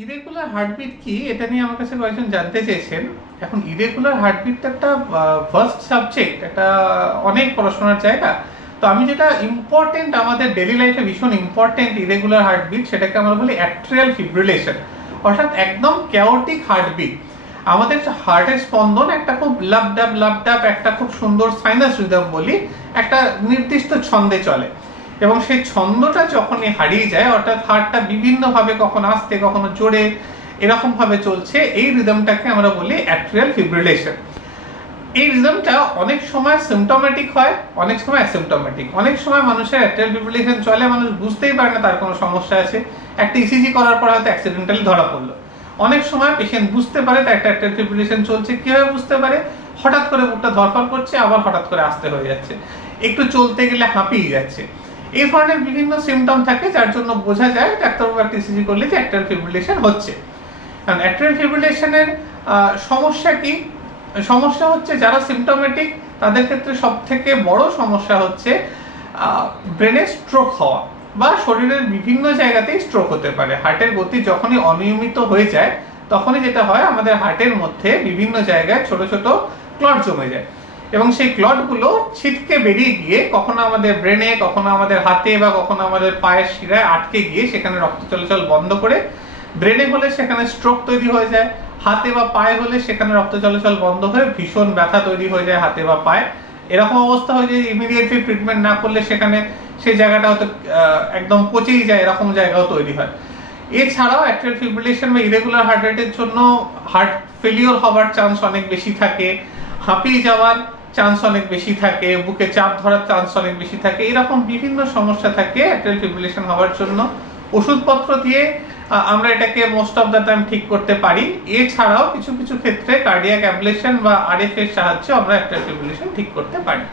Irregular heartbeat কি এটা নিয়ে আমার কাছে কয়েকজন জানতে চেয়েছেন। এখন ইরেগুলার হার্টবিটটা একটা ফার্স্ট সাবজেক্ট, একটা অনেক পড়াশোনার জায়গা। তো আমি যেটা ইম্পর্টেন্ট, আমাদের ডেইলি লাইফে ভীষণ ইম্পর্টেন্ট ইরেগুলার হার্টবিট, সেটাকে আমরা বলি অ্যাট্রিয়াল ফিব্রিলেশন, অর্থাৎ একদম ক্যাওটিক হার্টবিট। আমাদের হার্টের স্পন্দন একটা খুব লাভ ডাব একটা খুব সুন্দর সাইনাস রিদম বলি, একটা নির্দিষ্ট ছন্দে চলে, এবং সেই ছন্দটা যখনই হারিয়ে যায়, অর্থাৎ হার্টটা বিভিন্নভাবে কখনো আস্তে কখনো জোরে এরকম ভাবে চলছে, এই রিদমটাকে আমরা বলি অ্যাট্রিয়াল ফিব্রিলেশন। এই রিদমটা অনেক সময় সিমটমেটিক হয়, অনেক সময় অ্যাসিমটমেটিক। অনেক সময় মানুষের অ্যাট্রিয়াল ফিব্রিলেশন চলে, মানুষ বুঝতেই পারে না তার কোনো সমস্যা আছে, একটা ইসিজি করার পর হয়তো অ্যাক্সিডেন্টালি ধরা পড়লো। অনেক সময় পেশেন্ট বুঝতে পারে তার একটা অ্যাট্রিয়াল ফিব্রিলেশন চলছে। কিভাবে বুঝতে পারে? হঠাৎ করে বুকটা ধরফর করছে, আবার হঠাৎ করে আস্তে হয়ে যাচ্ছে, একটু চলতে গেলে হাঁপিয়ে যাচ্ছে। এই ধরনের বিভিন্ন সিমটম থাকে, যার জন্য বোঝা যায় ডাক্তারবাবু একটা ইসিজি করলে যে অ্যাট্রিয়াল ফিব্রিলেশন হচ্ছে। কারণ অ্যাট্রিয়াল ফিব্রিলেশনের সমস্যা কি? সমস্যা হচ্ছে যারা সিমটমেটিক তাদের ক্ষেত্রে সব থেকে বড় সমস্যা হচ্ছে ব্রেনে স্ট্রোক হওয়া, বা শরীরের বিভিন্ন জায়গাতেই স্ট্রোক হতে পারে। হার্টের গতি যখনই অনিয়মিত হয়ে যায়, তখনই যেটা হয়, আমাদের হার্টের মধ্যে বিভিন্ন জায়গায় ছোট ছোট ক্লট জমে যায়, এবং সেই ক্লটগুলো ছিটকে বেরিয়ে গিয়ে কখনো আমাদের ব্রেনে, কখনো আমাদের হাতে, বা কখনো আমাদের পায়ের শিরায় আটকে গিয়ে সেখানে রক্ত চলাচল বন্ধ করে, ব্রেনে হলে সেখানে স্ট্রোক তৈরি হয়ে যায়, হাতে বা পায়ে হলে সেখানে রক্ত চলাচল বন্ধ হয়ে ভীষণ ব্যথা তৈরি হয়ে যায় হাতে বা পায়ে। এরকম অবস্থা হয় যে ইমিডিয়েটলি ট্রিটমেন্ট না করলে সেখানে সেই জায়গাটা হয়তো একদম পচেই যায়, এরকম জায়গাও তৈরি হয়। এছাড়াও অ্যাট্রিয়াল ফিব্রিলেশন বা ইরেগুলার হার্ট রেটের জন্য হার্ট ফেলিওর হওয়ার চান্স অনেক বেশি থাকে, হাঁপিয়ে যাওয়ার চান্স অনেক বেশি থাকে, বুকে চাপ ধরার চান্স অনেক বেশি থাকে। এরকম বিভিন্ন সমস্যা থাকে অ্যাট্রিয়াল ফিব্রিলেশন হওয়ার জন্য। ওষুধপত্র দিয়ে আমরা এটাকে মোস্ট অফ দ্য টাইম ঠিক করতে পারি। এছাড়াও কিছু কিছু ক্ষেত্রে কার্ডিয়াক অ্যাবলেশন বা আরএফ এর সাহায্যে আমরা অ্যাট্রিয়াল ফিব্রিলেশন ঠিক করতে পারি।